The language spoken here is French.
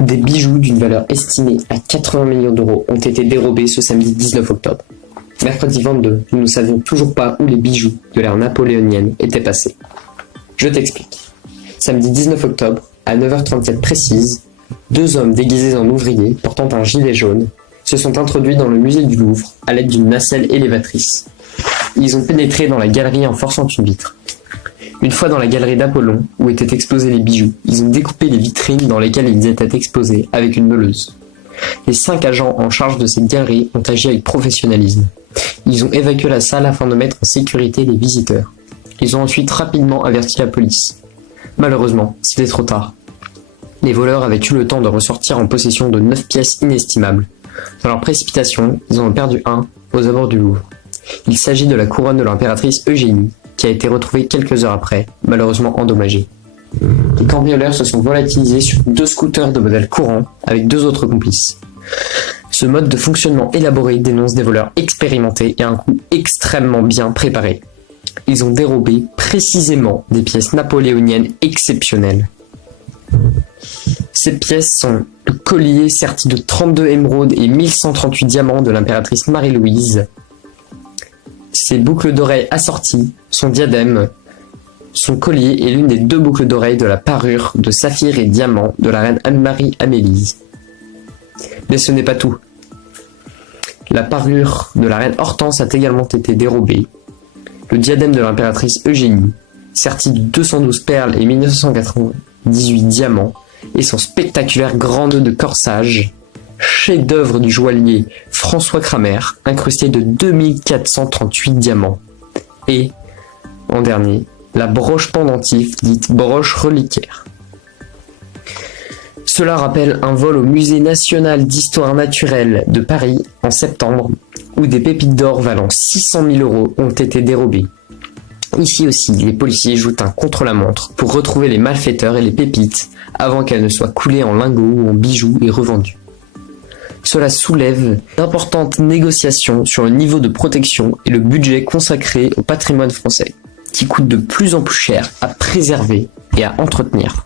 Des bijoux d'une valeur estimée à 80 millions d'euros ont été dérobés ce samedi 19 octobre. Mercredi 22, nous ne savions toujours pas où les bijoux de l'ère napoléonienne étaient passés. Je t'explique. Samedi 19 octobre, à 9h37 précise, deux hommes déguisés en ouvriers, portant un gilet jaune, se sont introduits dans le musée du Louvre à l'aide d'une nacelle élévatrice. Ils ont pénétré dans la galerie en forçant une vitre. Une fois dans la galerie d'Apollon, où étaient exposés les bijoux, ils ont découpé les vitrines dans lesquelles ils étaient exposés avec une meuleuse. Les 5 agents en charge de cette galerie ont agi avec professionnalisme. Ils ont évacué la salle afin de mettre en sécurité les visiteurs. Ils ont ensuite rapidement averti la police. Malheureusement, c'était trop tard. Les voleurs avaient eu le temps de ressortir en possession de 9 pièces inestimables. Dans leur précipitation, ils en ont perdu un aux abords du Louvre. Il s'agit de la couronne de l'impératrice Eugénie, qui a été retrouvée quelques heures après, malheureusement endommagée. Les cambrioleurs se sont volatilisés sur 2 scooters de modèle courant avec 2 autres complices. Ce mode de fonctionnement élaboré dénonce des voleurs expérimentés et un coup extrêmement bien préparé. Ils ont dérobé précisément des pièces napoléoniennes exceptionnelles. Ces pièces sont le collier serti de 32 émeraudes et 1138 diamants de l'impératrice Marie-Louise, ses boucles d'oreilles assorties, son diadème, son collier et l'une des 2 boucles d'oreilles de la parure de saphir et diamant de la reine Anne-Marie Amélise. Mais ce n'est pas tout. La parure de la reine Hortense a également été dérobée. Le diadème de l'impératrice Eugénie, serti de 212 perles et 1998 diamants, et son spectaculaire grand nœud de corsage, chef-d'œuvre du joaillier François Kramer, incrusté de 2438 diamants. Et, en dernier, la broche pendentif dite broche reliquaire. Cela rappelle un vol au Musée national d'histoire naturelle de Paris en septembre, où des pépites d'or valant 600 000 € ont été dérobées. Ici aussi, les policiers jouent un contre-la-montre pour retrouver les malfaiteurs et les pépites avant qu'elles ne soient coulées en lingots ou en bijoux et revendues. Cela soulève d'importantes négociations sur le niveau de protection et le budget consacré au patrimoine français, qui coûte de plus en plus cher à préserver et à entretenir.